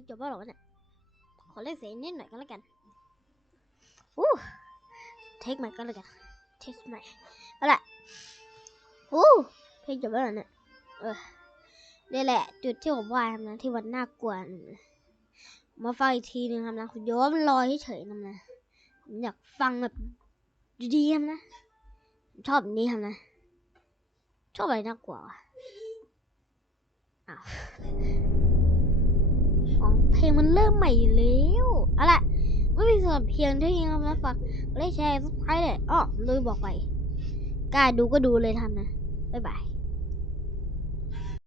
งจบแล้วเหรอเนี่ย ขอเล่นเสียงนิดหน่อยก็แล้วกันอู้เทคใหม่ก็แล้วกัน เทคใหม่เอาละอู้เพลงจบแล้วเหรอเนี่ยเออนี่แหละ จุดที่ผมว่าทำนะที่วันน่ากลัวมาฟังอีกทีหนึงครับนะคุณโยมลอยเฉยๆนะนะผมอยากฟังแบบดีๆครับนะ ชอบแบบนี้ครับนะ ชอบอะไรน่ากลัววะอ้าว เพลงมันเริ่มใหม่แล้วเอาล่ะไม่มีส่วนเพียงเท่านี้ครับนะฝากไลค์แชร์ซับสไครต์เลยอ้อลืมบอกไปกล้าดูก็ดูเลยทำนะ บ๊ายบาย